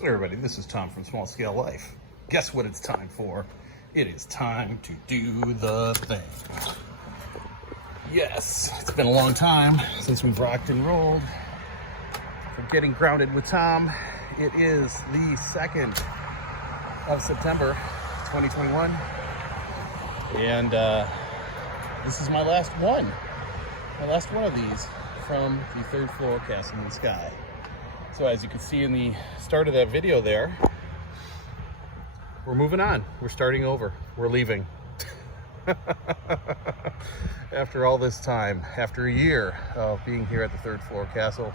Hey everybody, this is Tom from Small Scale Life. Guess what it's time for? It is time to do the thing. Yes, it's been a long time since we've rocked and rolled. For Getting Grounded with Tom, it is the 2nd of September, 2021. And this is my last one. My last one of these from the 3rd floor castle in the sky. So as you can see in the start of that video there, we're moving on. We're starting over. We're leaving. After all this time, after a year of being here at the 3rd floor castle,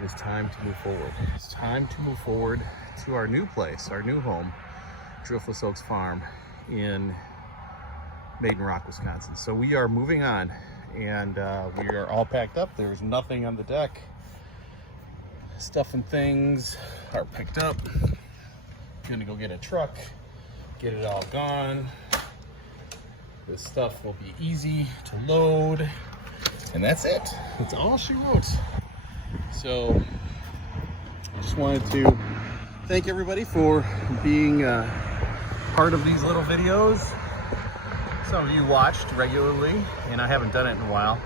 it is time to move forward. It's time to move forward to our new place, our new home, Driftless Oaks Farm in Maiden Rock, Wisconsin. So we are moving on, and we are all packed up. There's nothing on the deck. Stuff and things are picked up. Gonna go get a truck, get it all gone. This stuff will be easy to load, and that's it. That's all she wrote. So I just wanted to thank everybody for being part of these little videos. Some of you watched regularly, and I haven't done it in a while.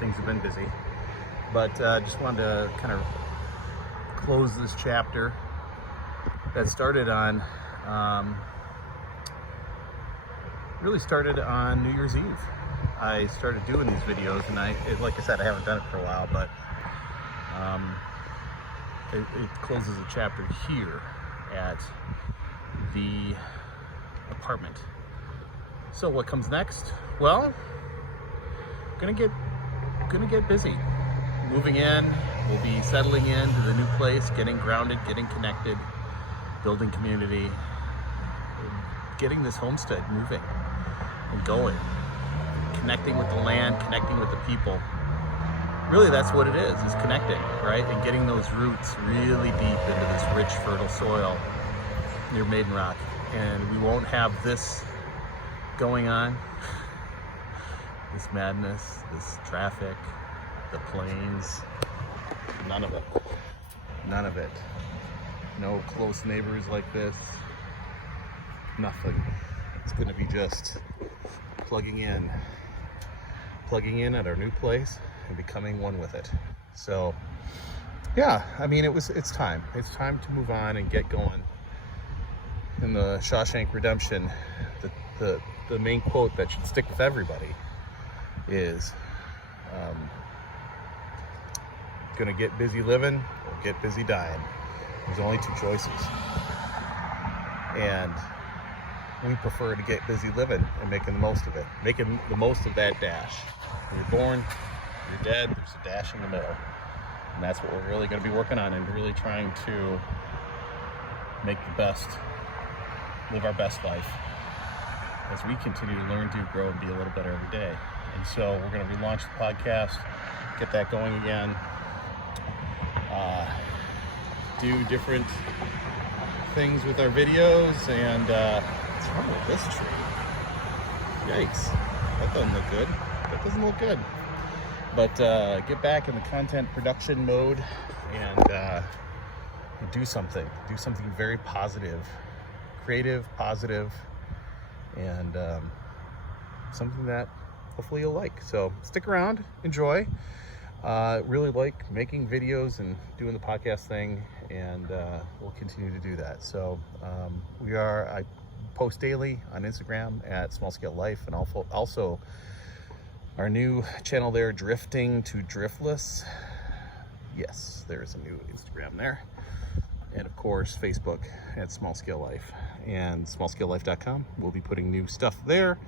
Things have been busy, but just wanted to kind of close this chapter that started on really started on New Year's Eve. I started doing these videos, and like I said, I haven't done it for a while, but it closes a chapter here at the apartment. So what comes next? Well, gonna get busy. Moving in, we'll be settling into the new place, getting grounded, getting connected, building community, getting this homestead moving and going, connecting with the land, connecting with the people. Really, that's what it is connecting, right? And getting those roots really deep into this rich, fertile soil near Maiden Rock. And we won't have this going on, this madness, this traffic, the planes, none of it. None of it. No close neighbors like this. Nothing. It's going to be just plugging in at our new place and becoming one with it. So, yeah, I mean, it's time. It's time to move on and get going. In the Shawshank Redemption, the main quote that should stick with everybody is, gonna get busy living or get busy dying. There's only two choices. And we prefer to get busy living and making the most of it. Making the most of that dash. When you're born, you're dead, there's a dash in the middle. And that's what we're really gonna be working on, and really trying to make the best, live our best life as we continue to learn, do, grow, and be a little better every day. And so we're gonna relaunch the podcast, get that going again. Do different things with our videos, and what's wrong with this tree? Yikes, that doesn't look good. That doesn't look good. But get back in the content production mode and do something very positive, creative, positive, and something that hopefully you'll like. So stick around, enjoy. Really like making videos and doing the podcast thing, and we'll continue to do that. So I post daily on Instagram at Small Scale Life, and also our new channel there, Drifting to Driftless. Yes, there is a new Instagram there. And of course, Facebook at Small Scale Life, and smallscalelife.com. We'll be putting new stuff there.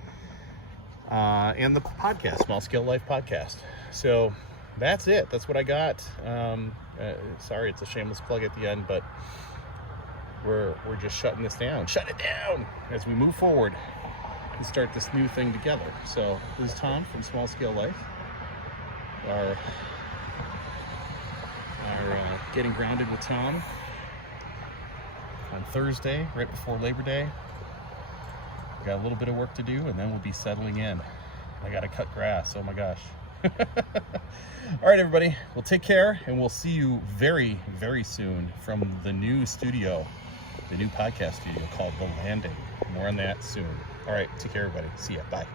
And the podcast, Small Scale Life Podcast. So that's it. That's what I got. Sorry, it's a shameless plug at the end, but we're just shutting this down. Shut it down as we move forward and start this new thing together. So this is Tom from Small Scale Life. Our Getting Grounded with Tom on Thursday, right before Labor Day. Got a little bit of work to do, and then we'll be settling in. I gotta cut grass. Oh my gosh. All right, everybody. Well, take care, and we'll see you very, very soon from the new studio, the new podcast studio called The Landing. More on that soon. All right, take care, everybody. See ya. Bye.